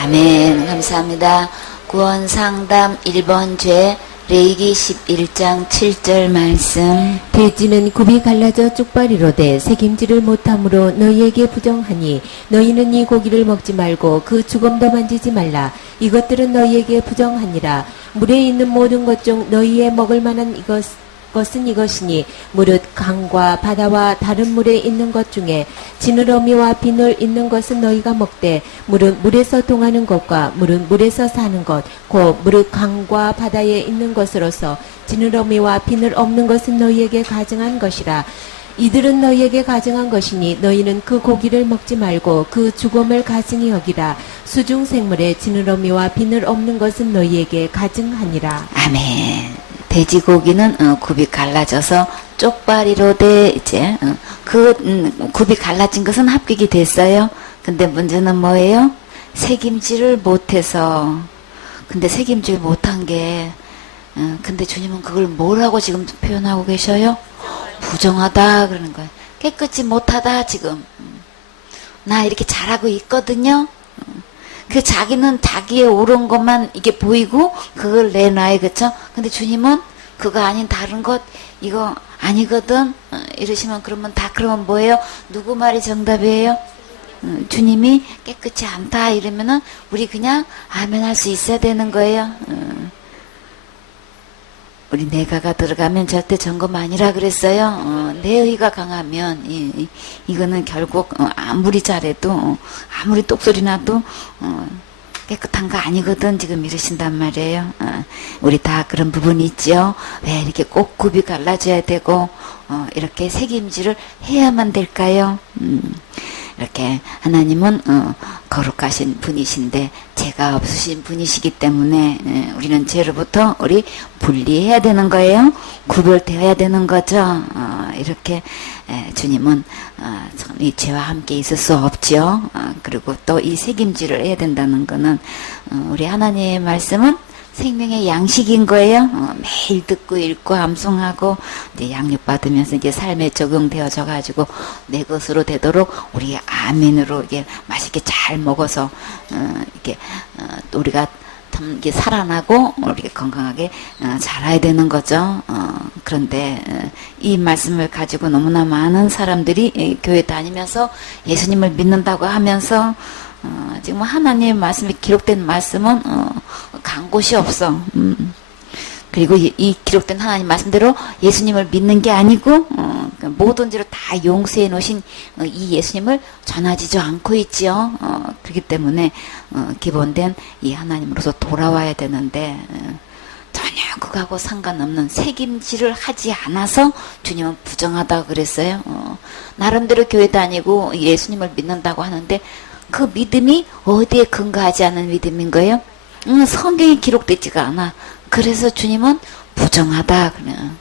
아멘. 감사합니다. 구원상담 1번 죄 레위기 11장 7절 말씀. 돼지는 굽이 갈라져 쪽발이로 돼 새김질을 못함으로 너희에게 부정하니 너희는 이 고기를 먹지 말고 그 죽음도 만지지 말라. 이것들은 너희에게 부정하니라. 물에 있는 모든 것 중 너희의 먹을 만한 것은 이것이니 무릇 강과 바다와 다른 물에 있는 것 중에 지느러미와 비늘 있는 것은 너희가 먹되 물은 물에서 동하는 것과 물은 물에서 사는 것 곧 무릇 강과 바다에 있는 것으로서 지느러미와 비늘 없는 것은 너희에게 가증한 것이라. 이들은 너희에게 가증한 것이니 너희는 그 고기를 먹지 말고 그 죽음을 가증히 여기라. 수중 생물에 지느러미와 비늘 없는 것은 너희에게 가증하니라. 아멘. 돼지고기는 굽이 갈라져서 쪽발이로 돼 이제 굽이 갈라진 것은 합격이 됐어요. 근데 문제는 뭐예요? 새김질을 못해서. 근데 새김질 못한 게 근데 주님은 그걸 뭐라고 지금 표현하고 계셔요? 부정하다 그러는 거예요. 깨끗이 못하다 지금. 나 이렇게 잘하고 있거든요. 그 자기는 자기의 옳은 것만 이게 보이고 그걸 내놔요. 그쵸? 근데 주님은 그거 아닌 다른 것 이거 아니거든 이러시면 그러면 뭐예요? 누구 말이 정답이에요? 주님이 깨끗이 않다 이러면은 우리 그냥 아멘 할 수 있어야 되는 거예요. 우리 내가가 들어가면 절대 점검 아니라 그랬어요. 내 의가 강하면 이거는 결국 아무리 잘해도 아무리 똑소리 나도 깨끗한 거 아니거든 지금 이러신단 말이에요. 우리 다 그런 부분이 있죠. 왜 이렇게 꼭 굽이 갈라져야 되고 이렇게 새김질을 해야만 될까요? 이렇게 하나님은 거룩하신 분이신데 죄가 없으신 분이시기 때문에 우리는 죄로부터 우리 분리해야 되는 거예요. 구별되어야 되는 거죠. 이렇게 주님은 이 죄와 함께 있을 수 없죠. 그리고 또 이 책임질을 해야 된다는 거는 우리 하나님의 말씀은 생명의 양식인 거예요. 매일 듣고 읽고 암송하고 이제 양육받으면서 이제 삶에 적용되어져 가지고 내 것으로 되도록 우리 아멘으로 이게 맛있게 잘 먹어서 이렇게 우리가 참 이게 살아나고 우리가 건강하게 자라야 되는 거죠. 그런데 이 말씀을 가지고 너무나 많은 사람들이 교회 다니면서 예수님을 믿는다고 하면서 지금 하나님의 말씀이 기록된 말씀은 간 곳이 없어. 그리고 이 기록된 하나님 말씀대로 예수님을 믿는 게 아니고 모든 죄를 다 용서해 놓으신 이 예수님을 전하지도 않고 있지요. 그렇기 때문에 기본된 이 하나님으로서 돌아와야 되는데 전혀 그거하고 상관없는 책임질을 하지 않아서 주님은 부정하다고 그랬어요. 나름대로 교회 다니고 예수님을 믿는다고 하는데 그 믿음이 어디에 근거하지 않은 믿음인 거예요? 성경에 기록되지가 않아. 그래서 주님은 부정하다 그러면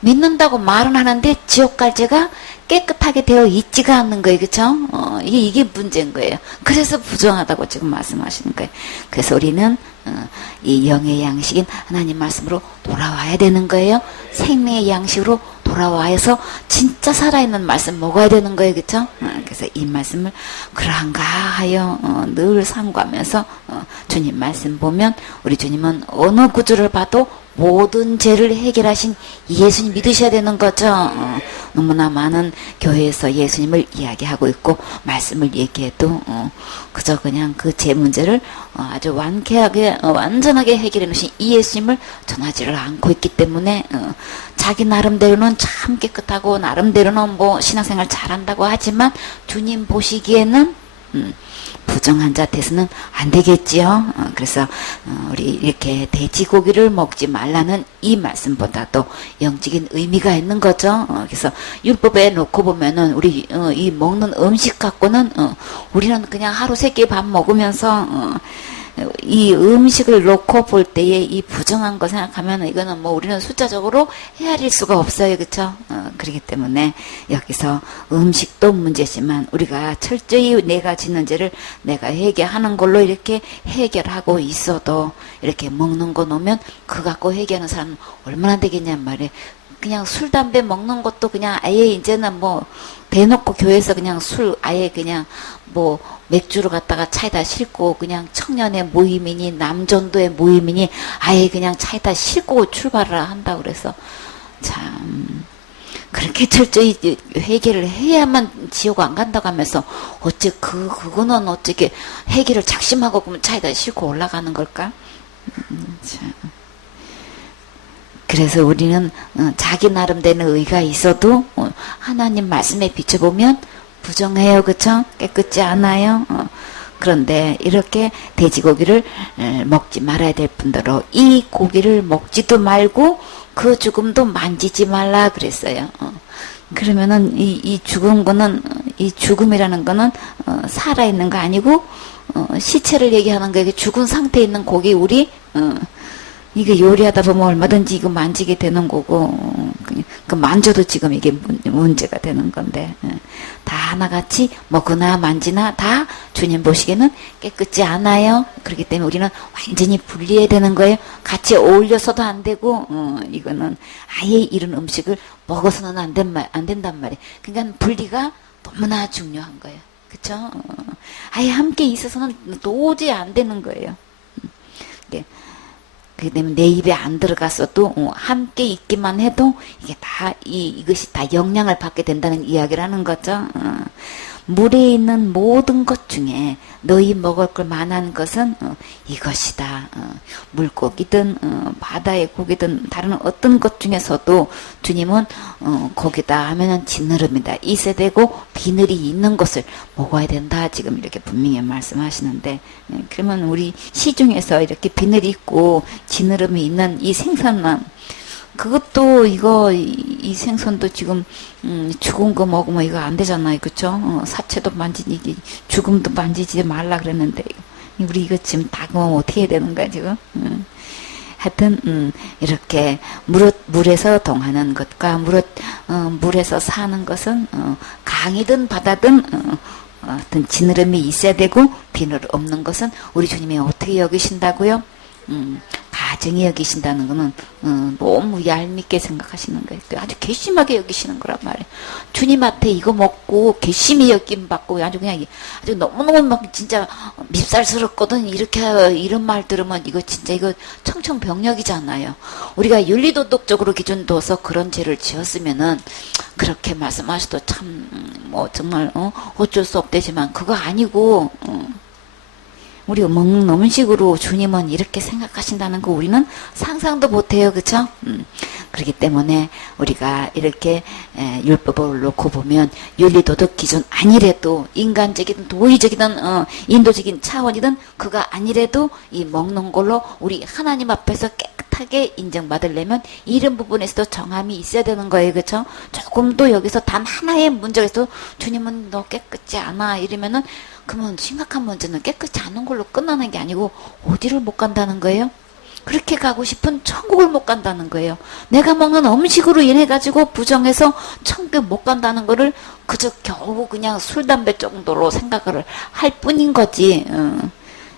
믿는다고 말은 하는데 지옥 갈 죄가 깨끗하게 되어 있지가 않는 거예요. 그쵸? 이게 문제인 거예요. 그래서 부정하다고 지금 말씀하시는 거예요. 그래서 우리는 이 영의 양식인 하나님 말씀으로 돌아와야 되는 거예요. 생명의 양식으로 돌아와서 진짜 살아있는 말씀 먹어야 되는 거예요. 그쵸? 그래서 이 말씀을 그러한가 하여 늘 삼고하면서 주님 말씀 보면 우리 주님은 어느 구절을 봐도 모든 죄를 해결하신 예수님 믿으셔야 되는 거죠. 너무나 많은 교회에서 예수님을 이야기하고 있고 말씀을 얘기해도 그저 그냥 그 죄 문제를 아주 완쾌하게 완전하게 해결해 놓으신 이 예수님을 전하지를 않고 있기 때문에 자기 나름대로는 참 깨끗하고 나름대로는 뭐 신앙생활 잘한다고 하지만 주님 보시기에는 부정한 자 돼서는 안 되겠지요. 그래서 우리 이렇게 돼지고기를 먹지 말라는 이 말씀보다도 영적인 의미가 있는 거죠. 그래서 율법에 놓고 보면은 우리 이 먹는 음식 갖고는 우리는 그냥 하루 3끼 밥 먹으면서 이 음식을 놓고 볼 때에 이 부정한 거 생각하면 이거는 뭐 우리는 숫자적으로 헤아릴 수가 없어요. 그쵸? 그렇기 때문에 여기서 음식도 문제지만 우리가 철저히 내가 짓는 죄를 내가 해결하는 걸로 이렇게 해결하고 있어도 이렇게 먹는 거 놓으면 그거 갖고 해결하는 사람은 얼마나 되겠냔 말이에요. 그냥 술, 담배 먹는 것도 그냥 아예 이제는 뭐 대놓고 교회에서 그냥 술 아예 그냥 뭐 맥주를 갖다가 차에다 싣고 그냥 청년의 모임이니 남전도의 모임이니 아예 그냥 차에다 싣고 출발을 한다고 그래서 참 그렇게 철저히 회개를 해야만 지옥 안 간다고 하면서 어째 그거는 어떻게 회개를 작심하고 그러면 차에다 싣고 올라가는 걸까? 참. 그래서 우리는 자기 나름대로 의가 있어도 하나님 말씀에 비춰보면 부정해요. 그쵸? 깨끗지 않아요. 그런데 이렇게 돼지고기를 먹지 말아야 될 뿐더러 이 고기를 먹지도 말고 그 죽음도 만지지 말라 그랬어요. 그러면은 이 죽은 거는 이 죽음이라는 거는 살아있는 거 아니고 시체를 얘기하는 거예요. 죽은 상태에 있는 고기 우리 이게 요리하다 보면 얼마든지 이거 만지게 되는 거고, 그 만져도 지금 이게 문제가 되는 건데, 다 하나같이 먹으나 만지나 다 주님 보시기에는 깨끗지 않아요. 그렇기 때문에 우리는 완전히 분리해야 되는 거예요. 같이 어울려서도 안 되고, 이거는 아예 이런 음식을 먹어서는 안 된단 말이에요. 그러니까 분리가 너무나 중요한 거예요. 그쵸? 아예 함께 있어서는 도저히 안 되는 거예요. 그렇기 때문에 내 입에 안 들어갔어도 함께 있기만 해도 이게 다 이것이 다 영향을 받게 된다는 이야기를 하는 거죠. 물에 있는 모든 것 중에 너희 먹을 걸 만한 것은 이것이다. 물고기든 바다의 고기든 다른 어떤 것 중에서도 주님은 고기다 하면은 진느릅니다. 이세되고 비늘이 있는 것을 먹어야 된다. 지금 이렇게 분명히 말씀하시는데 그러면 우리 시중에서 이렇게 비늘이 있고 진느름이 있는 이 생선만 그것도 이 생선도 지금 죽은 거 먹으면 이거 안 되잖아요. 그쵸? 사체도 만지지 죽음도 만지지 말라 그랬는데 우리 이거 지금 다 그러면 어떻게 해야 되는 거야 지금? 하여튼 이렇게 물에서 동하는 것과 물에서 사는 것은 강이든 바다든 어떤 지느러미 있어야 되고 비늘 없는 것은 우리 주님이 어떻게 여기신다고요? 가정이 여기신다는 거는 너무 얄밉게 생각하시는 거예요. 아주 괘씸하게 여기시는 거란 말이에요. 주님한테 이거 먹고 괘씸히 여김 받고 아주 그냥 아주 너무너무 막 진짜 밉살스럽거든. 이런 말 들으면 이거 진짜 이거 청천벽력이잖아요. 우리가 윤리도덕적으로 기준 둬서 그런 죄를 지었으면은 그렇게 말씀하셔도 참 뭐 정말 어쩔 수 없대지만 그거 아니고 우리 먹는 음식으로 주님은 이렇게 생각하신다는 거 우리는 상상도 못해요. 그쵸? 그렇기 때문에 우리가 이렇게 율법을 놓고 보면 윤리도덕 기준 아니래도 인간적이든 도의적이든 인도적인 차원이든 그가 아니래도 이 먹는 걸로 우리 하나님 앞에서 깨끗하게 인정받으려면 이런 부분에서도 정함이 있어야 되는 거예요. 그쵸? 조금도 여기서 단 하나의 문제가 있어도 주님은 너 깨끗지 않아 이러면은 그러면 심각한 문제는 깨끗이 않은 걸로 끝나는 게 아니고 어디를 못 간다는 거예요? 그렇게 가고 싶은 천국을 못 간다는 거예요. 내가 먹는 음식으로 인해 가지고 부정해서 천국 못 간다는 거를 그저 겨우 그냥 술, 담배 정도로 생각을 할 뿐인 거지.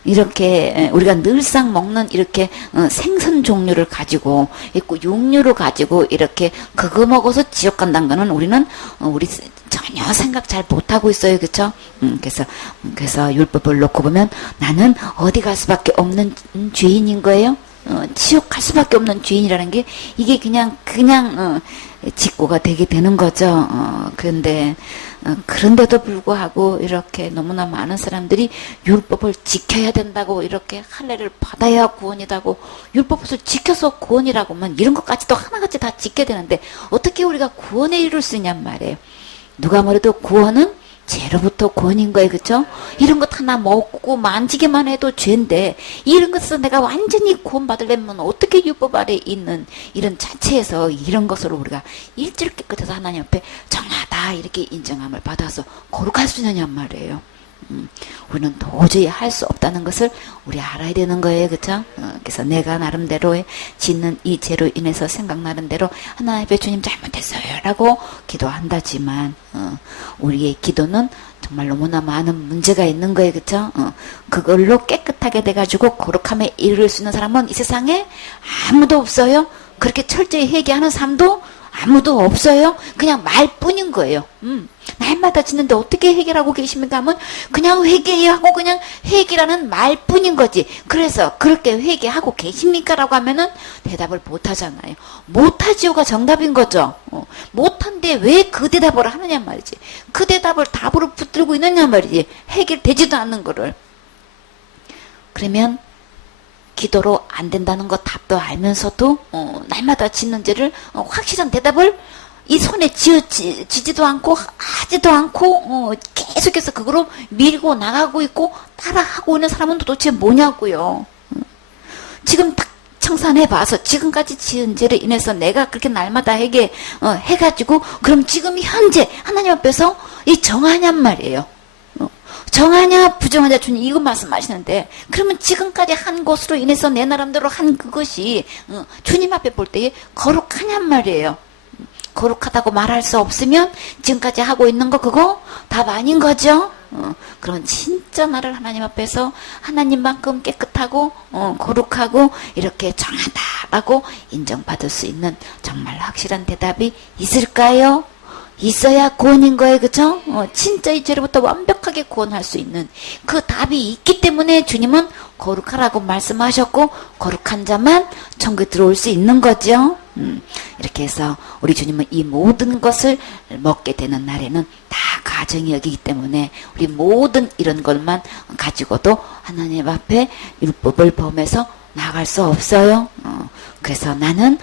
이렇게 우리가 늘상 먹는 이렇게 생선 종류를 가지고 있고 육류를 가지고 이렇게 그거 먹어서 지옥 간다는 거는 우리는 우리 전혀 생각 잘 못하고 있어요. 그쵸? 그래서 율법을 놓고 보면 나는 어디 갈 수밖에 없는 죄인인 거예요. 지옥 갈 수밖에 없는 죄인이라는 게 이게 그냥 직고가 되게 되는 거죠. 그런데도 불구하고 이렇게 너무나 많은 사람들이 율법을 지켜야 된다고 이렇게 할례를 받아야 구원이라고 율법을 지켜서 구원이라고 하면 이런 것까지도 하나같이 다 지켜야 되는데 어떻게 우리가 구원에 이룰 수 있냔 말이에요. 누가 뭐래도 구원은 죄로부터 구원인 거예요. 그쵸? 이런 것 하나 먹고 만지기만 해도 죄인데 이런 것에서 내가 완전히 구원받으려면 어떻게 율법 아래 있는 이런 자체에서 이런 것으로 우리가 일절 깨끗해서 하나님 앞에 정하다 이렇게 인정함을 받아서 거룩할 수 있느냐 말이에요. 우리는 도저히 할 수 없다는 것을 우리 알아야 되는 거예요. 그쵸? 그래서 내가 나름대로 짓는 이 죄로 인해서 생각나는 대로 하나님 앞에 주님 잘못했어요 라고 기도한다지만 우리의 기도는 정말 너무나 많은 문제가 있는 거예요. 그쵸? 그걸로 깨끗하게 돼가지고 거룩함에 이를 수 있는 사람은 이 세상에 아무도 없어요. 그렇게 철저히 회개하는 사람도 아무도 없어요. 그냥 말뿐인 거예요. 날마다 짓는데 어떻게 해결하고 계십니까 하면 그냥 회개하고 그냥 회개라는 말뿐인 거지. 그래서 그렇게 회개하고 계십니까? 라고 하면은 대답을 못 하잖아요. 못하지요가 정답인 거죠. 못한데 왜 그 대답을 하느냐 말이지. 그 대답을 답으로 붙들고 있느냐 말이지. 해결되지도 않는 거를. 그러면 기도로 안 된다는 거 답도 알면서도 날마다 짓는 죄를 확실한 대답을 이 손에 지지도 않고 하지도 않고 계속해서 그거로 밀고 나가고 있고 따라하고 있는 사람은 도대체 뭐냐고요. 지금 딱 청산해봐서 지금까지 지은 죄를 인해서 내가 그렇게 날마다 해가지고 그럼 지금 현재 하나님 앞에서 이 정하냔 말이에요. 정하냐 부정하냐 주님 이거 말씀하시는데 그러면 지금까지 한 것으로 인해서 내 나름대로 한 그것이 주님 앞에 볼 때에 거룩하냔 말이에요. 거룩하다고 말할 수 없으면 지금까지 하고 있는 거 그거 답 아닌 거죠. 그러면 진짜 나를 하나님 앞에서 하나님만큼 깨끗하고 거룩하고 이렇게 정하다라고 인정받을 수 있는 정말 확실한 대답이 있을까요? 있어야 구원인 거예요. 그쵸? 진짜 이 죄로부터 완벽하게 구원할 수 있는 그 답이 있기 때문에 주님은 거룩하라고 말씀하셨고 거룩한 자만 천국에 들어올 수 있는 거죠. 이렇게 해서 우리 주님은 이 모든 것을 먹게 되는 날에는 다 가정이 여기기 때문에 우리 모든 이런 것만 가지고도 하나님 앞에 율법을 범해서 나갈 수 없어요. 그래서 나는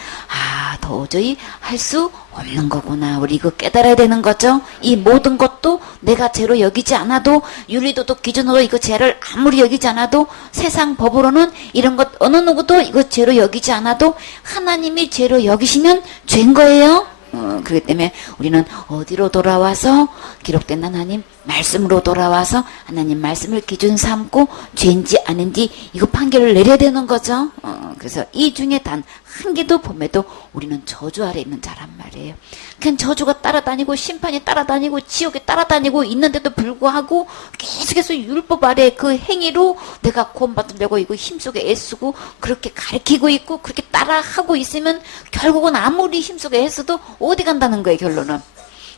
도저히 할 수 없는 거구나. 우리 이거 깨달아야 되는 거죠. 이 모든 것도 내가 죄로 여기지 않아도 윤리도덕 기준으로 이거 죄를 아무리 여기지 않아도 세상 법으로는 이런 것 어느 누구도 이거 죄로 여기지 않아도 하나님이 죄로 여기시면 죄인 거예요. 그렇기 때문에 우리는 어디로 돌아와서 기록된 하나님 말씀으로 돌아와서 하나님 말씀을 기준 삼고 죄인지 아닌지 이거 판결을 내려야 되는 거죠. 그래서 이 중에 단 한 개도 범해도 우리는 저주 아래 있는 자란 말이에요. 그냥 저주가 따라다니고 심판이 따라다니고 지옥에 따라다니고 있는데도 불구하고 계속해서 율법 아래 그 행위로 내가 구원받으려고 이거 힘쓰고 애쓰고 그렇게 가르치고 있고 그렇게 따라하고 있으면 결국은 아무리 힘쓰고 애써도 어디 간다는 거예요. 결론은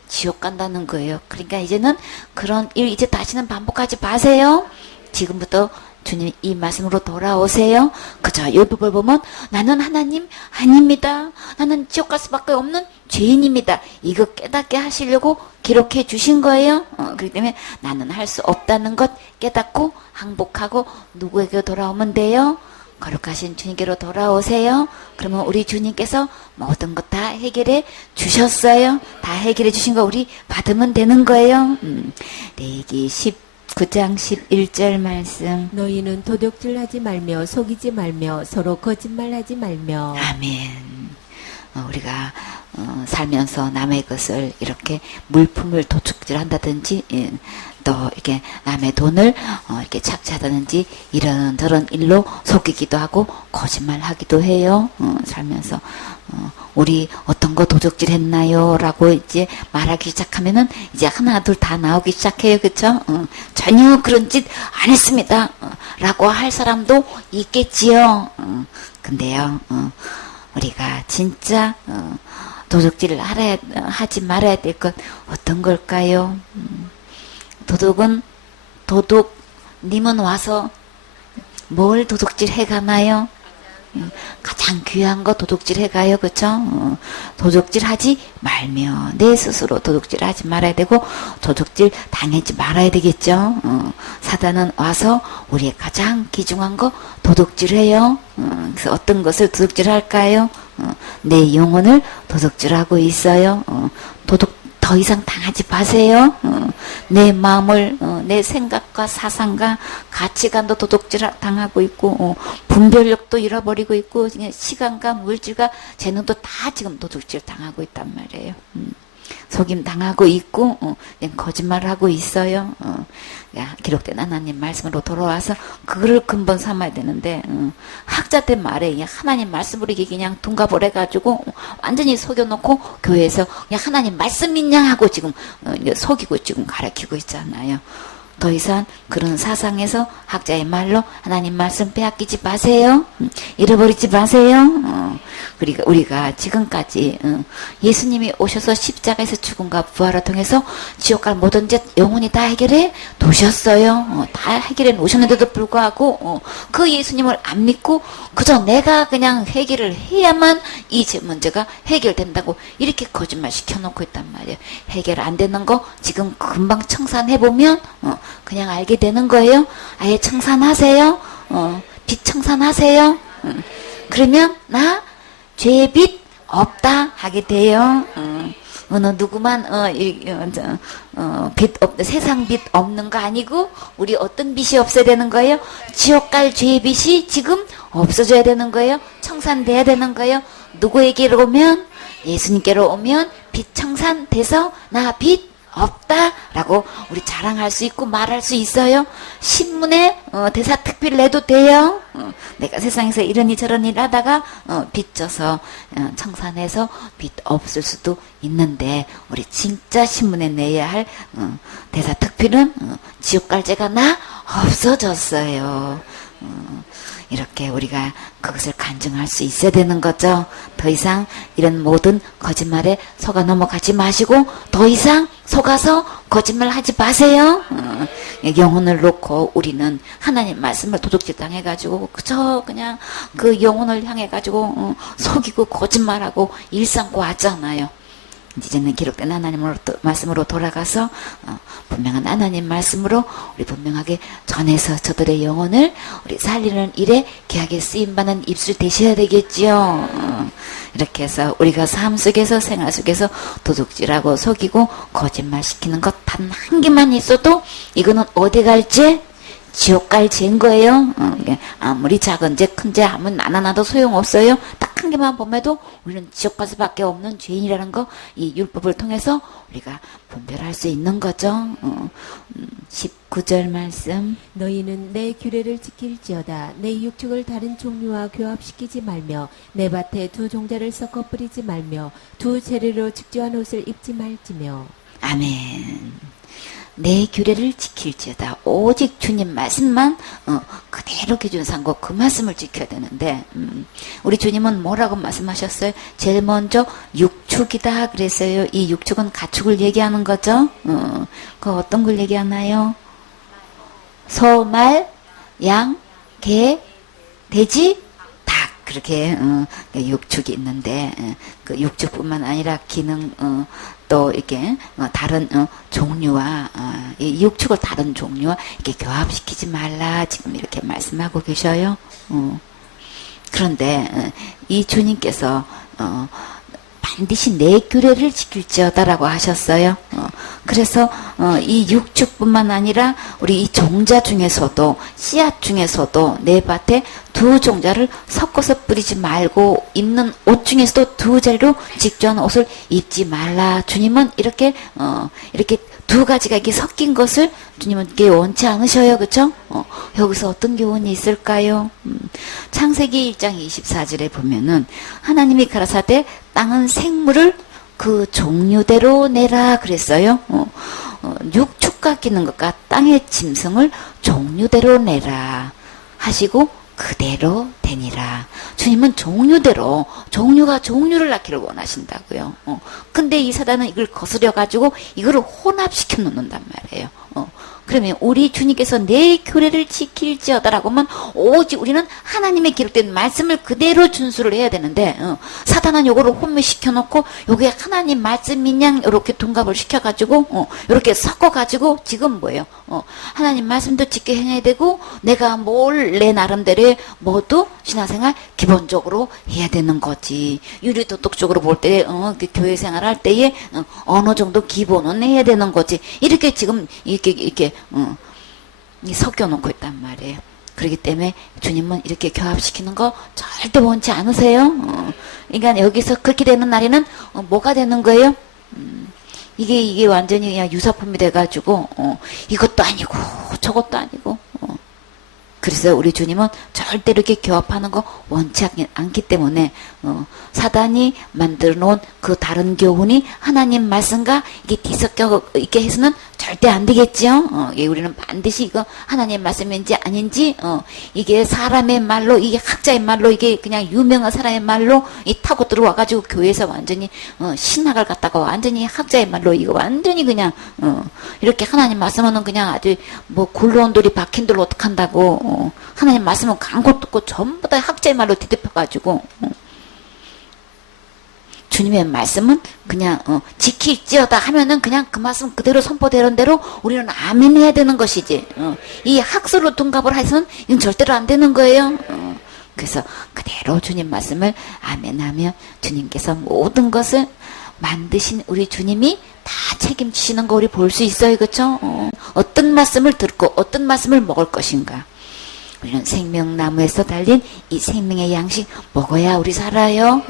지옥 간다는 거예요. 그러니까 이제는 그런 일 이제 다시는 반복하지 마세요. 지금부터 주님 이 말씀으로 돌아오세요. 그저 율법을 보면 나는 하나님 아닙니다. 나는 지옥 갈 수밖에 없는 죄인입니다. 이거 깨닫게 하시려고 기록해 주신 거예요. 그렇기 때문에 나는 할 수 없다는 것 깨닫고 항복하고 누구에게 돌아오면 돼요? 거룩하신 주님께로 돌아오세요. 그러면 우리 주님께서 모든 것 다 해결해 주셨어요. 다 해결해 주신 거 우리 받으면 되는 거예요. 레위기 19장 11절 말씀. 너희는 도둑질하지 말며 속이지 말며 서로 거짓말하지 말며. 아멘. 우리가 살면서 남의 것을 이렇게 물품을 도둑질한다든지 또 이렇게 남의 돈을 이렇게 착취하다든지 이런저런 일로 속이기도 하고 거짓말하기도 해요. 살면서 우리 어떤 거 도둑질했나요? 라고 이제 말하기 시작하면은 이제 하나 둘 다 나오기 시작해요. 그쵸? 전혀 그런 짓 안 했습니다. 라고 할 사람도 있겠지요. 근데요, 우리가 진짜 도둑질을 하지 말아야 될 것 어떤 걸까요? 도둑님은 와서 뭘 도둑질 해가나요? 가장 귀한 거 도둑질 해가요. 그쵸? 도둑질 하지 말며 내 스스로 도둑질 하지 말아야 되고 도둑질 당하지 말아야 되겠죠. 사단은 와서 우리의 가장 귀중한 거 도둑질 해요. 그래서 어떤 것을 도둑질 할까요? 내 영혼을 도둑질하고 있어요. 더 이상 당하지 마세요. 내 마음을 내 생각과 사상과 가치관도 도둑질 당하고 있고 분별력도 잃어버리고 있고 시간과 물질과 재능도 다 지금 도둑질 당하고 있단 말이에요. 속임 당하고 있고 그냥 거짓말하고 있어요. 기록된 하나님 말씀으로 돌아와서 그거를 근본 삼아야 되는데 학자들 말에 하나님 말씀으로 이게 그냥 둔갑을 해가지고 완전히 속여놓고 교회에서 그냥 하나님 말씀 있냐 하고 지금 속이고 지금 가르치고 있잖아요. 더 이상 그런 사상에서 학자의 말로 하나님 말씀 빼앗기지 마세요. 잃어버리지 마세요. 그러니까 우리가 지금까지 예수님이 오셔서 십자가에서 죽음과 부활을 통해서 지옥 갈 모든 죄 영원히 다 해결해 놓으셨어요. 다 해결해 놓으셨는데도 불구하고 그 예수님을 안 믿고 그저 내가 그냥 해결을 해야만 이 죄 문제가 해결된다고 이렇게 거짓말 시켜놓고 있단 말이에요. 해결 안 되는 거 지금 금방 청산해보면 그냥 알게 되는 거예요. 아예 청산하세요. 빚 청산하세요. 그러면 나 죄빚 없다 하게 돼요. 어느 누구만 세상 빚 없는 거 아니고 우리 어떤 빚이 없어야 되는 거예요? 지옥 갈 죄 빚이 지금 없어져야 되는 거예요. 청산돼야 되는 거예요. 누구에게로 오면 예수님께로 오면 빚 청산돼서 나 빚 없다라고 우리 자랑할 수 있고 말할 수 있어요. 신문에 대사특필 내도 돼요. 내가 세상에서 이러니 저러니 하다가 빚져서 청산해서 빚 없을 수도 있는데 우리 진짜 신문에 내야 할 대사특필은 지옥 갈 죄가 나 없어졌어요. 이렇게 우리가 그것을 간증할 수 있어야 되는 거죠. 더 이상 이런 모든 거짓말에 속아 넘어가지 마시고 더 이상 속아서 거짓말 하지 마세요. 영혼을 놓고 우리는 하나님 말씀을 도둑질 당해가지고 그저 그냥 그 영혼을 향해가지고 속이고 거짓말하고 일삼고 왔잖아요. 이제는 기록된 하나님 말씀으로 돌아가서 분명한 하나님 말씀으로 우리 분명하게 전해서 저들의 영혼을 우리 살리는 일에 귀하게 쓰임받는 입술 되셔야 되겠지요. 이렇게 해서 우리가 삶 속에서 생활 속에서 도둑질하고 속이고 거짓말시키는 것 단 한 개만 있어도 이거는 어디 갈지 지옥 갈 죄인 거예요. 아무리 작은 죄, 큰 죄 하면 나나나도 소용없어요. 딱 한 개만 보면도 우리는 지옥 갈 수밖에 없는 죄인이라는 거 이 율법을 통해서 우리가 분별할 수 있는 거죠. 19절 말씀. 너희는 내 규례를 지킬지어다. 내 육축을 다른 종류와 교합시키지 말며 내 밭에 두 종자를 섞어 뿌리지 말며 두 재료로 측조한 옷을 입지 말지며. 아멘. 내 규례를 지킬지어다. 오직 주님 말씀만 그대로 기준 삼고 그 말씀을 지켜야 되는데 우리 주님은 뭐라고 말씀하셨어요? 제일 먼저 육축이다 그랬어요. 이 육축은 가축을 얘기하는 거죠. 그 어떤 걸 얘기하나요? 소, 말, 양, 개, 돼지, 닭 그렇게 육축이 있는데 그 육축뿐만 아니라 기능 또 이렇게 다른 종류와 이 육축을 다른 종류와 이렇게 교합시키지 말라 지금 이렇게 말씀하고 계셔요. 그런데 이 주님께서 반드시 내 규례를 지킬지어다라고 하셨어요. 그래서 이 육축뿐만 아니라 우리 이 종자 중에서도 씨앗 중에서도 내 밭에 두 종자를 섞어서 뿌리지 말고 입는 옷 중에서도 두 자리로 직조한 옷을 입지 말라. 주님은 이렇게 두 가지가 이렇게 섞인 것을 주님은 이게 원치 않으셔요. 그렇죠? 여기서 어떤 교훈이 있을까요? 창세기 1장 24절에 보면은 하나님이 가라사대 땅은 생물을 그 종류대로 내라 그랬어요. 육축과 끼는 것과 땅의 짐승을 종류대로 내라 하시고 그대로 되니라. 주님은 종류대로 종류가 종류를 낳기를 원하신다고요. 근데 이 사단은 이걸 거스려 가지고 이거를 혼합시켜 놓는단 말이에요. 그러면 우리 주님께서 내 규례를 지킬지어다라고 하면 오직 우리는 하나님의 기록된 말씀을 그대로 준수를 해야 되는데 사단은 요거를 혼미시켜 놓고 요게 하나님 말씀이냐 이렇게 둔갑을 시켜가지고 이렇게 섞어가지고 지금 뭐예요? 하나님 말씀도 지켜 행해야 되고 내가 뭘 내 나름대로 모두 신앙생활 기본적으로 해야 되는 거지. 유리도덕적으로 볼 때 교회 생활할 때에 어느 정도 기본은 해야 되는 거지. 이렇게 지금 이렇게 섞여 놓고 있단 말이에요. 그렇기 때문에 주님은 이렇게 교합시키는 거 절대 원치 않으세요. 그러니까 여기서 그렇게 되는 날에는 뭐가 되는 거예요? 이게 완전히 그냥 유사품이 돼가지고 이것도 아니고 저것도 아니고 그래서 우리 주님은 절대로 이렇게 교합하는 거 원치 않기 때문에 사단이 만들어 놓은 그 다른 교훈이 하나님 말씀과 이게 뒤섞여 있게 해서는 절대 안 되겠죠. 예, 우리는 반드시 이거 하나님의 말씀인지 아닌지, 이게 사람의 말로, 이게 학자의 말로, 이게 그냥 유명한 사람의 말로 타고 들어와가지고 교회에서 완전히 신학을 갖다가 완전히 학자의 말로 이거 완전히 그냥 이렇게 하나님 말씀은 그냥 아주 뭐 굴러온 돌이 박힌 돌로 어떡한다고, 하나님 말씀은 광고 듣고 전부 다 학자의 말로 뒤덮여가지고. 주님의 말씀은 그냥 지킬지어다 하면은 그냥 그 말씀 그대로 선포되는 대로 우리는 아멘 해야 되는 것이지. 이 학술로 둔갑을 해서는 이건 절대로 안 되는 거예요. 그래서 그대로 주님 말씀을 아멘하면 주님께서 모든 것을 만드신 우리 주님이 다 책임지시는 거 우리 볼 수 있어요. 그렇죠? 어떤 말씀을 듣고 어떤 말씀을 먹을 것인가. 우리는 생명나무에서 달린 이 생명의 양식 먹어야 우리 살아요.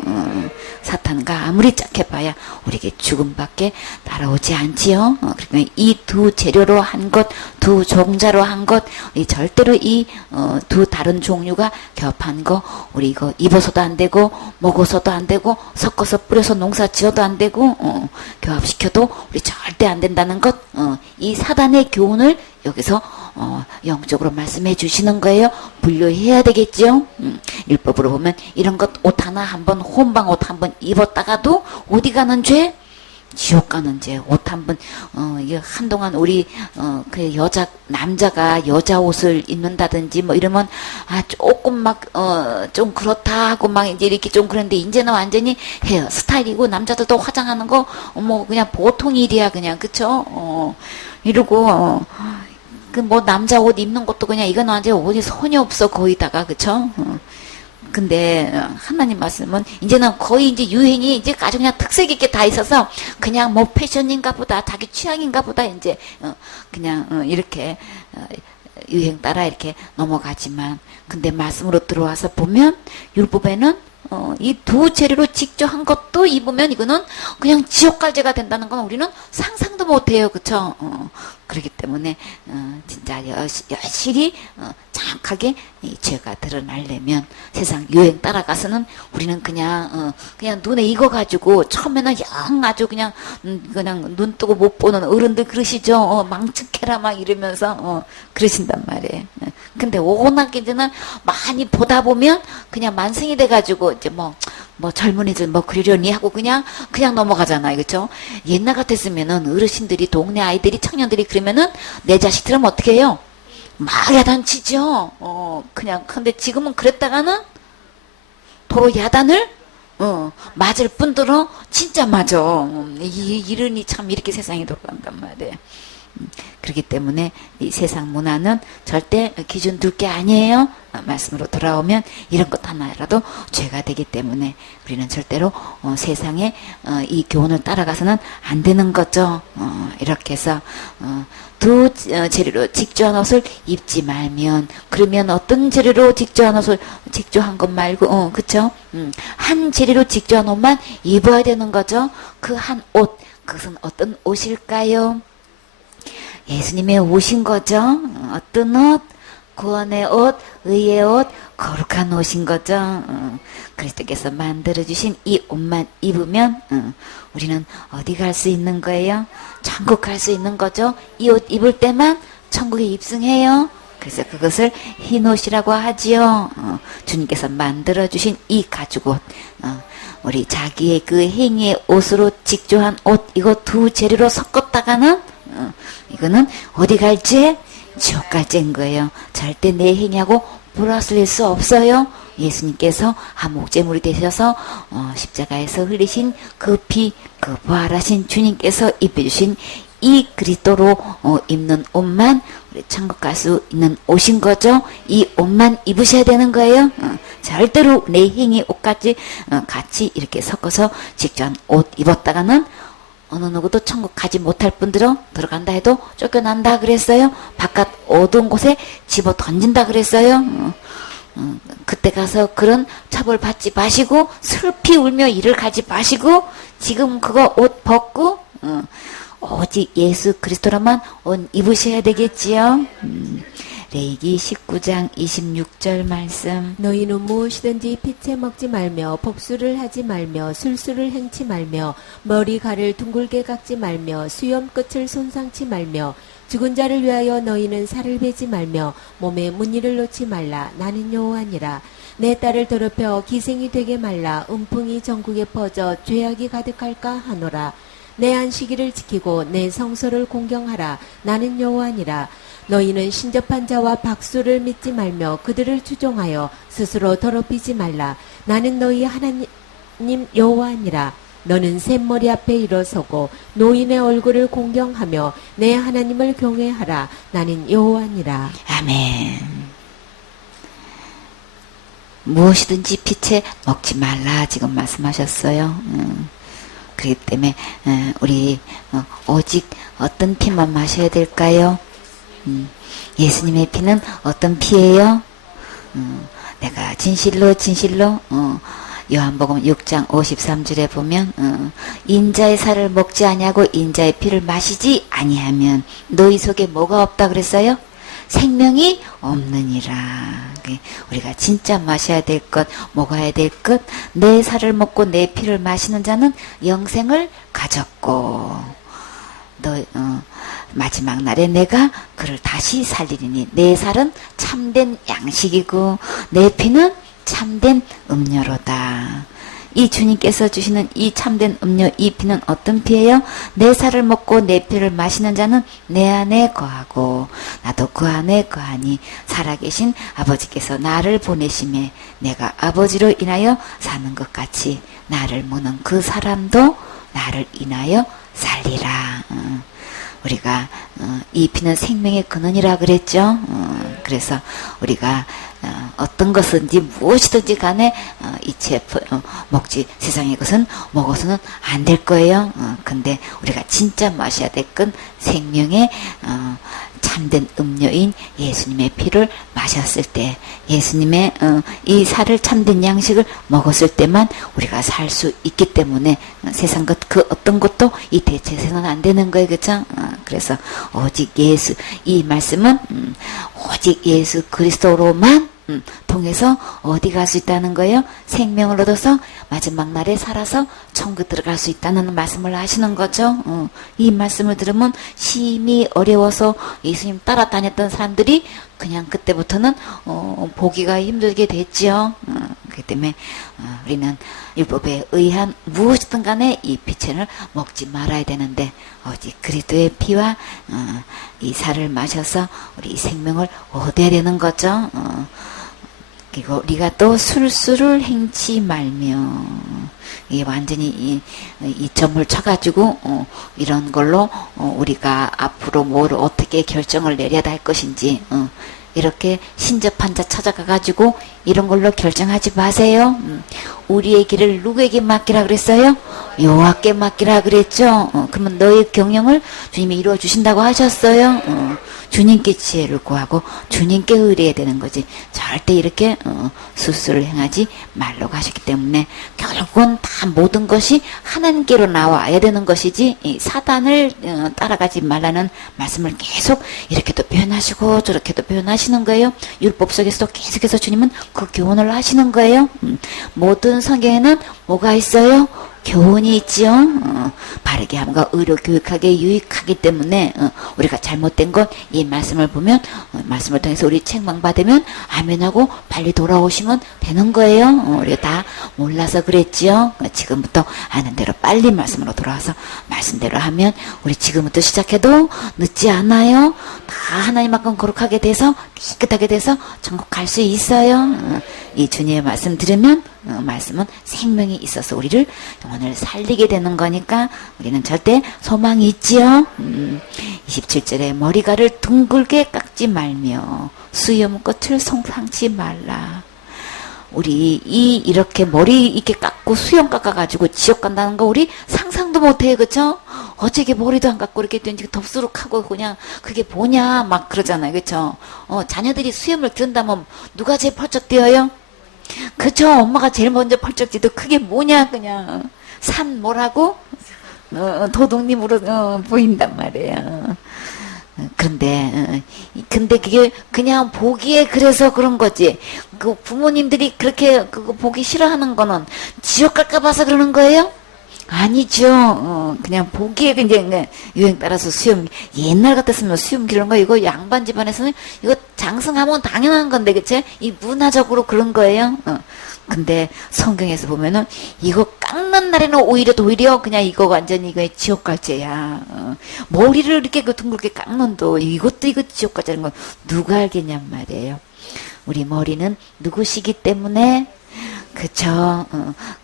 사탄과 아무리 짝해봐야 우리에게 죽음밖에 따라오지 않지요. 그러니까 이 두 재료로 한 것, 두 종자로 한 것, 절대로 이 두 다른 종류가 겹한 거 우리 이거 입어서도 안 되고 먹어서도 안 되고 섞어서 뿌려서 농사 지어도 안 되고 교합시켜도 우리 절대 안 된다는 것. 이 사단의 교훈을 여기서 영적으로 말씀해 주시는 거예요. 분류해야 되겠죠. 율법으로 보면 이런 것 옷 하나 한번 혼방 옷 한번 입었다가도 어디 가는 죄? 지옥 가는 죄. 옷 한번 이게 한동안 우리 그 남자가 여자 옷을 입는다든지 뭐 이러면 조금 막 좀 그렇다 하고 막 이제 이렇게 좀 그런데 이제는 완전히 헤어 스타일이고 남자들도 화장하는 거 뭐 그냥 보통 일이야 그냥. 그쵸? 이러고 그 뭐 남자 옷 입는 것도 그냥 이건 완전 옷이 손이 없어 거의다가. 그쵸? 근데 하나님 말씀은 이제는 거의 이제 유행이 이제 아주 그냥 특색 있게 다 있어서 그냥 뭐 패션인가 보다 자기 취향인가 보다 이제 그냥 이렇게 유행 따라 이렇게 넘어가지만, 근데 말씀으로 들어와서 보면 율법에는 이 두 재료로 직접 한 것도 입으면 이거는 그냥 지옥갈제가 된다는 건 우리는 상상도 못해요. 그쵸? 그렇기 때문에 진짜 여실히 정확하게 이 죄가 드러나려면 세상 유행 따라가서는 우리는 그냥 눈에 익어가지고 처음에는 영 아주 그냥 눈 뜨고 못 보는 어른들 그러시죠. 망측해라 막 이러면서 그러신단 말이에요. 근데 워낙 이제는 많이 보다 보면 그냥 만성이 돼가지고 이제 뭐 젊은이들 뭐 그러려니 하고 그냥 넘어가잖아요. 그렇죠? 옛날 같았으면은 어르신들이 동네 아이들이 청년들이 그러면은 내 자식들은 어떻게 해요? 막 야단치죠. 그냥 근데 지금은 그랬다가는 도로 야단을 맞을 뿐더러 진짜 맞아. 이러니 참 이렇게 세상이 돌아간단 말이에요. 그렇기 때문에 이 세상 문화는 절대 기준 둘 게 아니에요. 말씀으로 돌아오면 이런 것 하나라도 죄가 되기 때문에 우리는 절대로 세상에 이 교훈을 따라가서는 안 되는 거죠. 이렇게 해서 두 재료로 직조한 옷을 입지 말면, 그러면 어떤 재료로 직조한 옷을 직조한 것 말고 그쵸? 한 재료로 직조한 옷만 입어야 되는 거죠. 그 한 옷, 그것은 어떤 옷일까요? 예수님의 옷인 거죠. 어떤 옷? 구원의 옷, 의의 옷, 거룩한 옷인 거죠. 그리스도께서 만들어주신 이 옷만 입으면 우리는 어디 갈 수 있는 거예요? 천국 갈 수 있는 거죠. 이 옷 입을 때만 천국에 입승해요. 그래서 그것을 흰 옷이라고 하지요. 주님께서 만들어주신 이 가죽옷, 우리 자기의 그 행위의 옷으로 직조한 옷, 이거 두 재료로 섞었다가는 이거는 어디 갈지? 지옥 갈지인 거예요. 절대 내 행위하고 플러스일 수 없어요. 예수님께서 한목제물이 되셔서 십자가에서 흘리신 그 피, 그 부활하신 주님께서 입혀주신 이 그리스도로 입는 옷만 우리 천국 갈 수 있는 옷인 거죠. 이 옷만 입으셔야 되는 거예요. 절대로 내 행위 옷까지 같이 이렇게 섞어서 직접 옷 입었다가는 어느 누구도 천국 가지 못할 분들은 들어간다 해도 쫓겨난다 그랬어요. 바깥 어두운 곳에 집어 던진다 그랬어요. 그때 가서 그런 처벌 받지 마시고 슬피 울며 일을 가지 마시고 지금 그거 옷 벗고 오직 예수 그리스도로만 옷 입으셔야 되겠지요. 레위기 19장 26절 말씀. 너희는 무엇이든지 피채 먹지 말며 복수를 하지 말며 술수를 행치 말며 머리칼을 둥글게 깎지 말며 수염 끝을 손상치 말며 죽은 자를 위하여 너희는 살을 베지 말며 몸에 무늬를 놓지 말라. 나는 여호와니라. 내 딸을 더럽혀 기생이 되게 말라. 음풍이 전국에 퍼져 죄악이 가득할까 하노라. 내 안식일을 지키고 내 성소를 공경하라. 나는 여호와니라. 너희는 신접한 자와 박수를 믿지 말며 그들을 추종하여 스스로 더럽히지 말라. 나는 너희 하나님 여호와니라. 너는 샘머리 앞에 일어서고 노인의 얼굴을 공경하며 내 하나님을 경외하라. 나는 여호와니라. 아멘. 무엇이든지 피채 먹지 말라 지금 말씀하셨어요. 그렇기 때문에 우리 오직 어떤 피만 마셔야 될까요? 예수님의 피는 어떤 피예요? 내가 진실로 요한복음 6장 53절에 보면 인자의 살을 먹지 아니하고 인자의 피를 마시지 아니하면 너희 속에 뭐가 없다 그랬어요? 생명이 없느니라. 우리가 진짜 마셔야 될 것, 먹어야 될 것, 내 살을 먹고 내 피를 마시는 자는 영생을 가졌고 마지막 날에 내가 그를 다시 살리리니 내 살은 참된 양식이고 내 피는 참된 음료로다. 이 주님께서 주시는 이 참된 음료, 이 피는 어떤 피예요? 내 살을 먹고 내 피를 마시는 자는 내 안에 거하고 나도 그 안에 거하니 살아계신 아버지께서 나를 보내심에 내가 아버지로 인하여 사는 것 같이 나를 모는 그 사람도 나를 인하여 살리라. 우리가 이 피는 생명의 근원이라 그랬죠. 그래서 우리가 어떤 것인지 무엇이든지 간에 이체 먹지 세상의 것은 먹어서는 안 될 거예요. 근데 우리가 진짜 마셔야 될 건 생명의 참된 음료인 예수님의 피를 마셨을 때, 예수님의 이 살을 참된 양식을 먹었을 때만 우리가 살 수 있기 때문에 세상 것 그 어떤 것도 이 대체해서는 안 되는 거예요. 그렇죠? 그래서 오직 예수, 이 말씀은 오직 예수 그리스도로만 통해서 어디 갈 수 있다는 거예요? 생명을 얻어서 마지막 날에 살아서 천국 들어갈 수 있다는 말씀을 하시는 거죠. 이 말씀을 들으면 심히 어려워서 예수님 따라다녔던 사람들이 그냥 그때부터는 보기가 힘들게 됐죠. 그렇기 때문에 우리는 율법에 의한 무엇이든 간에 이 피체를 먹지 말아야 되는데 오직 그리스도의 피와 이 살을 마셔서 우리 생명을 얻어야 되는 거죠. 그리고 우리가 또 술수를 행치 말며, 이게 완전히 이 점을 쳐가지고 이런 걸로 우리가 앞으로 뭘 어떻게 결정을 내려야 할 것인지 이렇게 신접한 자 찾아가가지고 이런 걸로 결정하지 마세요. 우리의 길을 누구에게 맡기라 그랬어요? 여호와께 맡기라 그랬죠. 그러면 너의 경영을 주님이 이루어 주신다고 하셨어요. 주님께 지혜를 구하고 주님께 의뢰해야 되는 거지. 절대 이렇게 수술을 행하지 말라고 하셨기 때문에 결국은 다 모든 것이 하나님께로 나와야 되는 것이지 이 사단을 따라가지 말라는 말씀을 계속 이렇게도 표현하시고 저렇게도 표현하시는 거예요. 율법 속에서도 계속해서 주님은 그 교훈을 하시는 거예요. 모든 성경에는 뭐가 있어요? 교훈이 있지요. 바르게 함과 의로 교육하게 유익하기 때문에 우리가 잘못된 것 이 말씀을 보면 말씀을 통해서 우리 책망받으면 아멘하고 빨리 돌아오시면 되는 거예요. 우리가 다 몰라서 그랬지요. 지금부터 아는 대로 빨리 말씀으로 돌아와서 말씀대로 하면 우리 지금부터 시작해도 늦지 않아요. 다 하나님만큼 거룩하게 돼서 깨끗하게 돼서 천국 갈 수 있어요. 이 주님의 말씀 들으면 말씀은 생명이 있어서 우리를 영혼을 살리게 되는 거니까 우리는 절대 소망이 있지요. 27절에 머리카락을 둥글게 깎지 말며 수염 끝을 송상치 말라. 우리 이렇게 머리 이렇게 깎고 수염 깎아가지고 지옥 간다는 거 우리 상상도 못해요. 그쵸? 어떻게 머리도 안 깎고 이렇게 된지 덥수룩하고 그냥 그게 뭐냐 막 그러잖아요. 그쵸? 자녀들이 수염을 기른다면 누가 제일 펄쩍 뛰어요? 그쵸? 엄마가 제일 먼저 펄쩍 뛰도 그게 뭐냐 그냥 산 뭐라고? 도둑님으로 보인단 말이에요. 근데 그게 그냥 보기에 그래서 그런 거지. 그 부모님들이 그렇게 그거 보기 싫어하는 거는 지옥 갈까 봐서 그러는 거예요? 아니죠. 그냥 보기에 이제 유행 따라서 수염, 옛날 같았으면 수염 기르는 거, 이거 양반 집안에서는 이거 장승하면 당연한 건데, 그치? 이 문화적으로 그런 거예요. 근데 성경에서 보면은 이거 깎는 날에는 오히려 그냥 이거 완전히 이거 지옥 갈죄야. 머리를 이렇게 그 둥글게 깎는도 이것도 이거 지옥 갈죄는 건 누가 알겠냔 말이에요. 우리 머리는 누구시기 때문에 그쵸.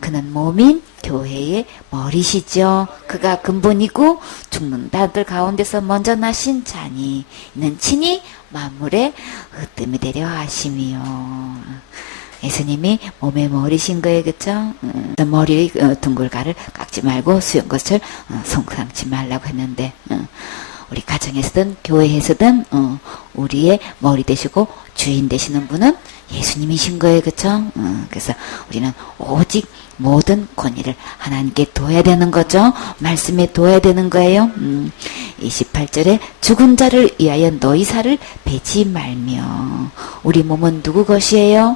그는 몸인 교회의 머리시죠. 그가 근본이고 죽는다들 가운데서 먼저 나신 자니 이는 친히 만물의 으뜸이 되려 하심이요. 예수님이 몸의 머리신 거예요. 그쵸? 머리 둥글가를 깎지 말고 수연 것을 송상치 말라고 했는데 우리 가정에서든 교회에서든 우리의 머리 되시고 주인 되시는 분은 예수님이신 거예요. 그쵸? 그래서 우리는 오직 모든 권위를 하나님께 둬야 되는 거죠. 말씀에 둬야 되는 거예요. 28절에 죽은 자를 위하여 너희 살을 베지 말며. 우리 몸은 누구 것이에요?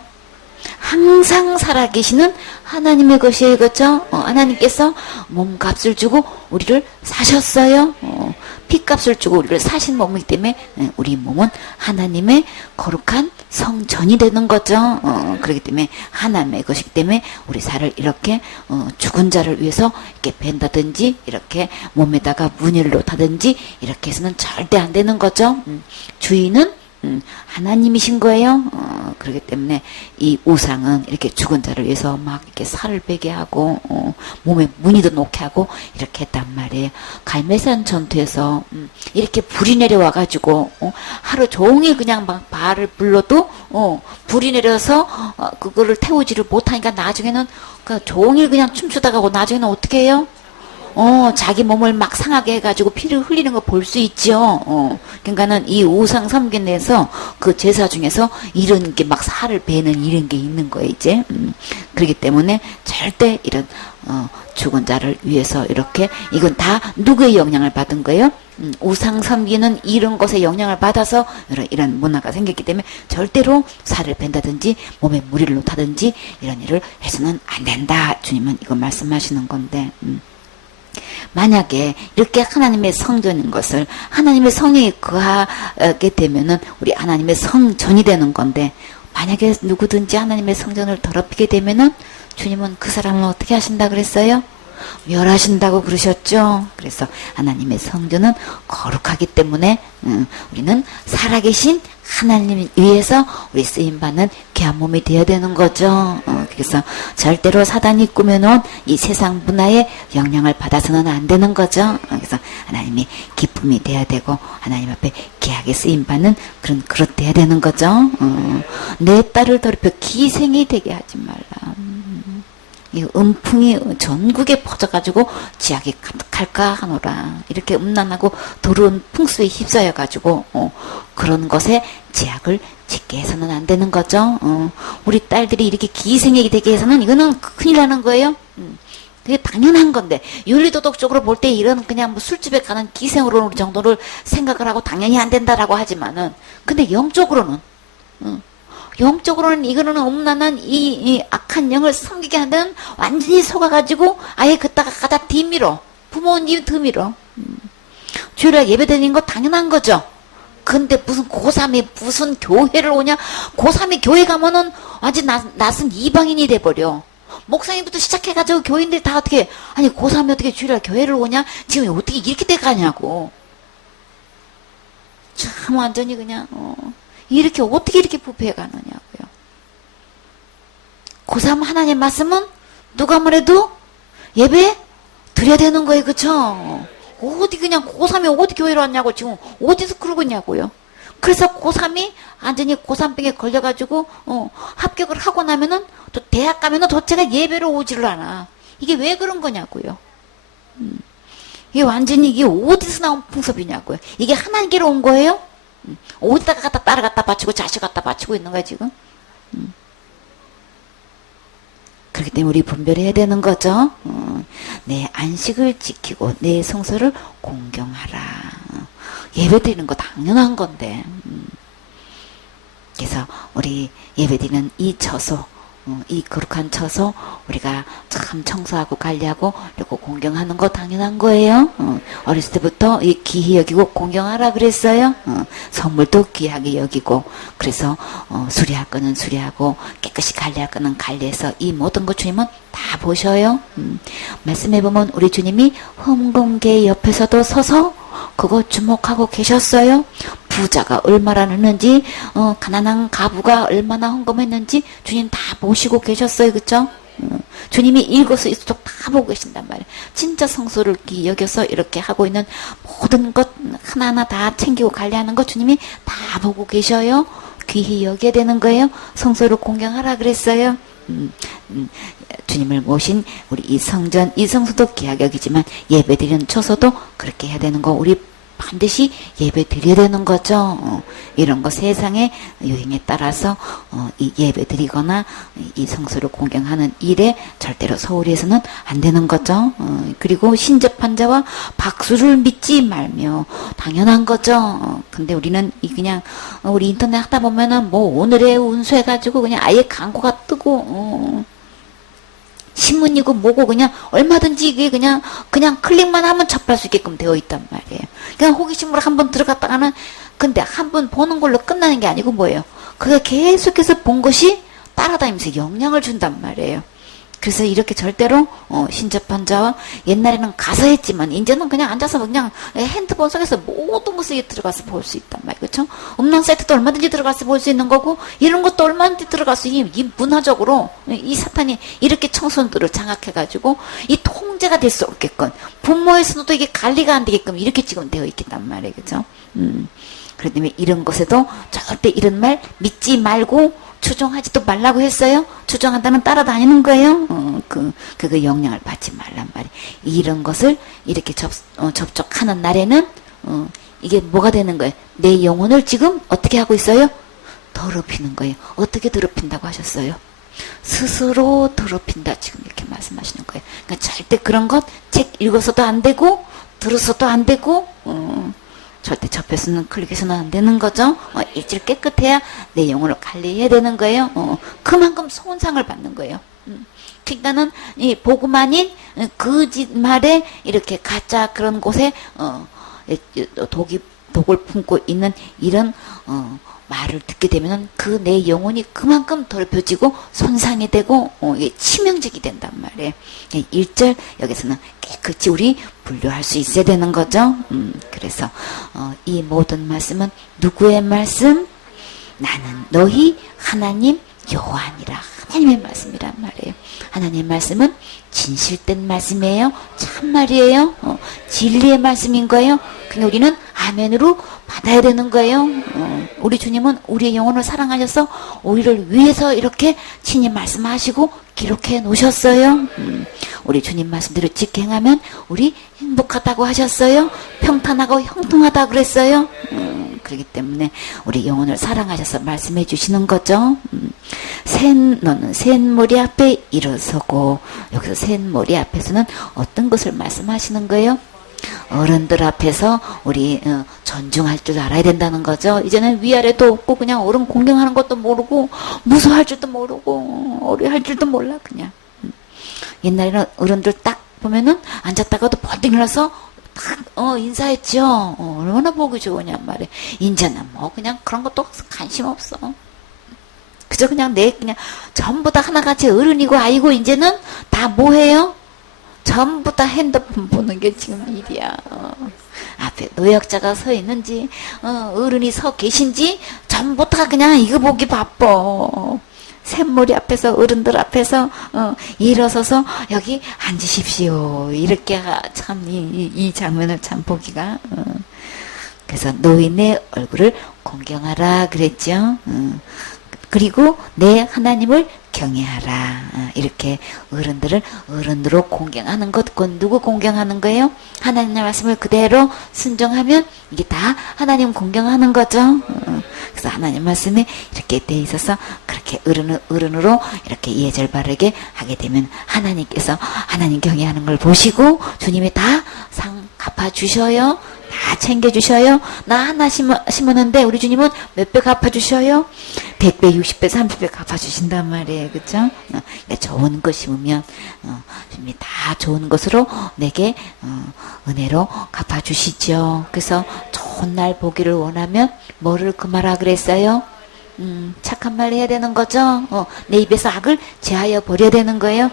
항상 살아계시는 하나님의 것이에요. 그렇죠? 하나님께서 몸값을 주고 우리를 사셨어요. 피값을 주고 우리를 사신 몸이기 때문에 우리 몸은 하나님의 거룩한 성전이 되는 거죠. 그렇기 때문에 하나님의 것이기 때문에 우리 살을 이렇게 죽은 자를 위해서 이렇게 벤다든지 이렇게 몸에다가 무늬를 놓다든지 이렇게 해서는 절대 안 되는 거죠. 주인은 하나님이신 거예요. 그렇기 때문에 이 우상은 이렇게 죽은 자를 위해서 막 이렇게 살을 베게 하고 몸에 무늬도 놓게 하고 이렇게 했단 말이에요. 갈매산 전투에서 이렇게 불이 내려와가지고 하루 종일 그냥 막 발을 불러도 불이 내려서 그거를 태우지를 못하니까 나중에는 그 종일 그냥 춤추다가 나중에는 어떻게 해요? 자기 몸을 막 상하게 해가지고 피를 흘리는 거 볼 수 있죠. 그러니까는 이 우상 섬긴에서 그 제사 중에서 이런 게 막 살을 베는 이런 게 있는 거예요, 이제. 그렇기 때문에 절대 이런, 죽은 자를 위해서 이렇게, 이건 다 누구의 영향을 받은 거예요? 우상 섬기는 이런 것에 영향을 받아서 이런 문화가 생겼기 때문에 절대로 살을 뺀다든지 몸에 무리를 놓다든지 이런 일을 해서는 안 된다. 주님은 이거 말씀하시는 건데, 만약에 이렇게 하나님의 성전인 것을 하나님의 성령이 거하게 되면은 우리 하나님의 성전이 되는 건데 만약에 누구든지 하나님의 성전을 더럽히게 되면은 주님은 그 사람을 어떻게 하신다 그랬어요? 멸하신다고 그러셨죠. 그래서 하나님의 성전은 거룩하기 때문에 우리는 살아계신 하나님 위해서 우리 쓰임받는 귀한 몸이 되어야 되는 거죠. 그래서 절대로 사단이 꾸며놓은 이 세상 문화에 영향을 받아서는 안 되는 거죠. 그래서 하나님이 기쁨이 돼야 되고 하나님 앞에 귀하게 쓰임받는 그런 그릇 돼야 되는 거죠. 내 딸을 더럽혀 기생이 되게 하지 말라. 이 음풍이 전국에 퍼져가지고 지약이 가득할까 하노라. 이렇게 음란하고 더러운 풍수에 휩싸여가지고 그런 것에 지약을 짓게 해서는 안 되는 거죠. 우리 딸들이 이렇게 기생이 되게 해서는 이거는 큰일 나는 거예요. 되게 당연한 건데 윤리도덕적으로 볼 때 이런 그냥 뭐 술집에 가는 기생으로 정도를 생각을 하고 당연히 안 된다라고 하지만은 근데 영적으로는 이거는 음란한 이 악한 영을 섬기게 하는 완전히 속아가지고 아예 그따가 가다 뒤밀어 부모님 뒤밀어 주일날 예배드리는 거 당연한 거죠. 근데 무슨 고3이 무슨 교회를 오냐. 고3이 교회 가면은 완전 낯은 이방인이 돼버려. 목사님부터 시작해가지고 교인들이 다 어떻게 아니 고3이 어떻게 주일날 교회를 오냐. 지금 어떻게 이렇게 돼가냐고. 참 완전히 그냥 이렇게 어떻게 이렇게 부패해 가느냐고요. 고3 하나님 말씀은 누가 뭐래도 예배 드려야 되는 거예요. 그쵸? 어디 그냥 고3이 어디 교회로 왔냐고 지금 어디서 그러고 있냐고요. 그래서 고3이 완전히 고3병에 걸려가지고 합격을 하고 나면은 또 대학 가면은 도대체가 예배로 오지를 않아. 이게 왜 그런 거냐고요. 이게 완전히 이게 어디서 나온 풍습이냐고요. 이게 하나님께로 온 거예요? 어디다가 갖다 딸을 갖다 바치고 자식 갖다 바치고 있는 거야 지금. 그렇기 때문에 우리 분별해야 되는 거죠. 내 안식을 지키고 내 성소를 공경하라. 예배 드리는 거 당연한 건데. 그래서 우리 예배 드리는 이 처소, 이 거룩한 처소 우리가 참 청소하고 관리하고 그리고 공경하는 거 당연한 거예요. 어렸을 때부터 이 귀히 여기고 공경하라 그랬어요. 선물도 귀하게 여기고 그래서 수리할 거는 수리하고 깨끗이 관리할 거는 관리해서 이 모든 거 주님은 다 보셔요. 말씀해 보면 우리 주님이 흠금계 옆에서도 서서 그거 주목하고 계셨어요. 부자가 얼마나 했는지, 가난한 가부가 얼마나 헌금했는지 주님 다 보시고 계셨어요. 그쵸? 주님이 일거수일투족 다 보고 계신단 말이에요. 진짜 성소를 여겨서 이렇게 하고 있는 모든 것 하나하나 다 챙기고 관리하는 것 주님이 다 보고 계셔요. 귀히 여겨야 되는 거예요. 성소를 공경하라 그랬어요. 주님을 모신 우리 이 성전, 이 성소도 귀하게 여기지만 예배 드리는 처소도 그렇게 해야 되는 거 우리 반드시 예배 드려야 되는 거죠. 이런 거 세상의 유행에 따라서 이 예배 드리거나 이 성소를 공경하는 일에 절대로 소홀히해서는 안 되는 거죠. 그리고 신접한 자와 박수를 믿지 말며 당연한 거죠. 근데 우리는 그냥 우리 인터넷 하다 보면은 뭐 오늘의 운수 해가지고 그냥 아예 광고가 뜨고 신문이고 뭐고 그냥 얼마든지 이게 그냥 클릭만 하면 접할 수 있게끔 되어 있단 말이에요. 그냥 호기심으로 한번 들어갔다가는 근데 한번 보는 걸로 끝나는 게 아니고 뭐예요? 그게 계속해서 본 것이 따라다니면서 영향을 준단 말이에요. 그래서 이렇게 절대로 신접한 자와 옛날에는 가서 했지만 이제는 그냥 앉아서 그냥 핸드폰 속에서 모든 것을 들어가서 볼 수 있단 말이에요. 그렇죠? 음란 사이트도 얼마든지 들어가서 볼 수 있는 거고 이런 것도 얼마든지 들어가서 이 문화적으로 이 사탄이 이렇게 청소년들을 장악해가지고 이 통제가 될 수 없게끔 부모의 손도 이게 관리가 안 되게끔 이렇게 지금 되어 있단 말이에요. 그렇죠? 그렇기 때문에 이런 것에도 절대 이런 말 믿지 말고 추종하지도 말라고 했어요. 추종한다면 따라다니는 거예요. 그 영향을 받지 말란 말이에요. 이런 것을 이렇게 접촉하는 날에는 이게 뭐가 되는 거예요? 내 영혼을 지금 어떻게 하고 있어요? 더럽히는 거예요. 어떻게 더럽힌다고 하셨어요? 스스로 더럽힌다 지금 이렇게 말씀하시는 거예요. 그러니까 절대 그런 것 책 읽어서도 안 되고 들어서도 안 되고 절대 접해서는 클릭해서는 안 되는 거죠. 일질 깨끗해야 내 영혼을 관리해야 되는 거예요. 그만큼 손상을 받는 거예요. 그러니까는 이 복음 아닌 거짓말에 이렇게 가짜 그런 곳에 독을 품고 있는 이런 말을 듣게 되면은 그 내 영혼이 그만큼 더럽혀지고 손상이 되고 이게 치명적이 된단 말이에요. 1절 여기서는 깨끗이 우리 분류할 수 있어야 되는 거죠. 그래서 이 모든 말씀은 누구의 말씀? 나는 너희 하나님 여호와니라. 하나님의 말씀이란 말이에요. 하나님의 말씀은 진실된 말씀이에요. 참말이에요. 진리의 말씀인 거예요. 그러니까 우리는 아멘으로 받아야 되는 거예요. 우리 주님은 우리의 영혼을 사랑하셔서 우리를 위해서 이렇게 친히 말씀하시고 기록해 놓으셨어요. 우리 주님 말씀대로 직행하면 우리 행복하다고 하셨어요. 평탄하고 형통하다고 그랬어요. 그렇기 때문에 우리 영혼을 사랑하셔서 말씀해 주시는 거죠. 너는 샌머리 앞에 일어서고, 여기서 샌머리 앞에서는 어떤 것을 말씀하시는 거예요? 어른들 앞에서 우리 존중할 줄 알아야 된다는 거죠. 이제는 위아래도 없고 그냥 어른 공경하는 것도 모르고 무서워할 줄도 모르고 어려할 줄도 몰라 그냥. 옛날에는 어른들 딱 보면은 앉았다가도 번뜩 일어나서 딱 인사했죠. 얼마나 보기 좋으냔 말이에요. 이제는 뭐 그냥 그런 것도 관심 없어. 그저 그냥 그냥 전부 다 하나같이 어른이고 아이고 이제는 다 뭐해요? 전부 다 핸드폰 보는 게 지금 일이야. 앞에 노약자가 서 있는지 어른이 서 계신지 전부 다 그냥 이거 보기 바빠. 샘머리 앞에서 어른들 앞에서 일어서서 여기 앉으십시오. 이렇게 참 이 장면을 참 보기가 그래서 노인의 얼굴을 공경하라 그랬죠. 그리고 내 하나님을 경외하라. 이렇게 어른들을 어른으로 공경하는 것. 그건 누구 공경하는 거예요? 하나님의 말씀을 그대로 순종하면 이게 다 하나님 공경하는 거죠. 그래서 하나님 말씀에 이렇게 돼 있어서 그렇게 어른으로 이렇게 예절 바르게 하게 되면 하나님께서 하나님 경외하는 걸 보시고 주님이 다 상 갚아주셔요. 다 챙겨주셔요. 나 하나 심었는데 우리 주님은 몇 배 갚아주셔요? 100배, 60배, 30배 갚아주신단 말이에요. 그쵸? 그러니까 좋은 거 심으면 주님이 다 좋은 것으로 내게 은혜로 갚아주시죠. 그래서 좋은 날 보기를 원하면 뭐를 금하라 그랬어요? 착한 말 해야 되는 거죠. 내 입에서 악을 제하여 버려야 되는 거예요.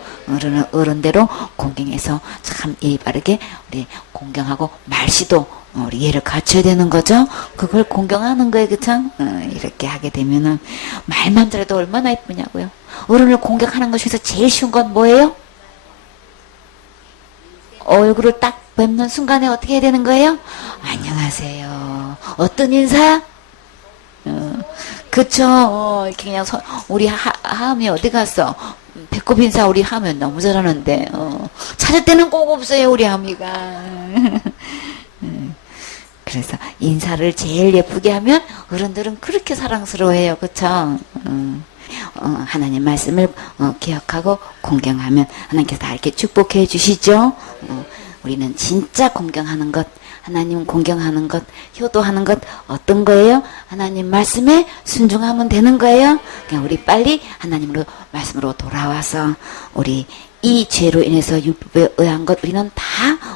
어른대로 공경해서 참 예의 바르게 우리 공경하고 말씨도 우리 예를 갖춰야 되는 거죠. 그걸 공경하는 거예요. 그쵸? 이렇게 하게 되면은 말만 들어도 얼마나 예쁘냐고요. 어른을 공경하는 것 중에서 제일 쉬운 건 뭐예요? 얼굴을 딱 뵙는 순간에 어떻게 해야 되는 거예요? 안녕하세요. 어떤 인사? 그쵸. 이렇게 그냥 우리 하음이 어디 갔어? 배꼽 인사 우리 하면 너무 잘하는데, 찾을 때는 꼭 없어요, 우리 하미가. 그래서 인사를 제일 예쁘게 하면 어른들은 그렇게 사랑스러워해요. 그쵸? 하나님 말씀을 기억하고 공경하면 하나님께서 다 이렇게 축복해 주시죠. 우리는 진짜 공경하는 것, 하나님 공경하는 것, 효도하는 것 어떤 거예요? 하나님 말씀에 순종하면 되는 거예요. 그냥 우리 빨리 하나님으로 말씀으로 돌아와서 우리 이 죄로 인해서 율법에 의한 것 우리는 다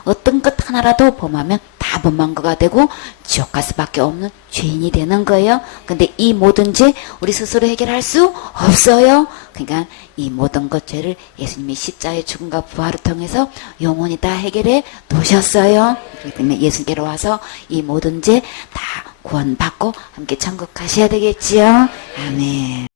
어떤 것 하나라도 범하면 다 범한 거가 되고 지옥 갈 수밖에 없는 죄인이 되는 거예요. 근데 이 모든 죄 우리 스스로 해결할 수 없어요. 그러니까 이 모든 것 죄를 예수님이 십자가의 죽음과 부활을 통해서 영원히 다 해결해 놓으셨어요. 그렇기 때문에 예수님께로 와서 이 모든 죄 다 구원받고 함께 천국 가셔야 되겠지요. 아멘.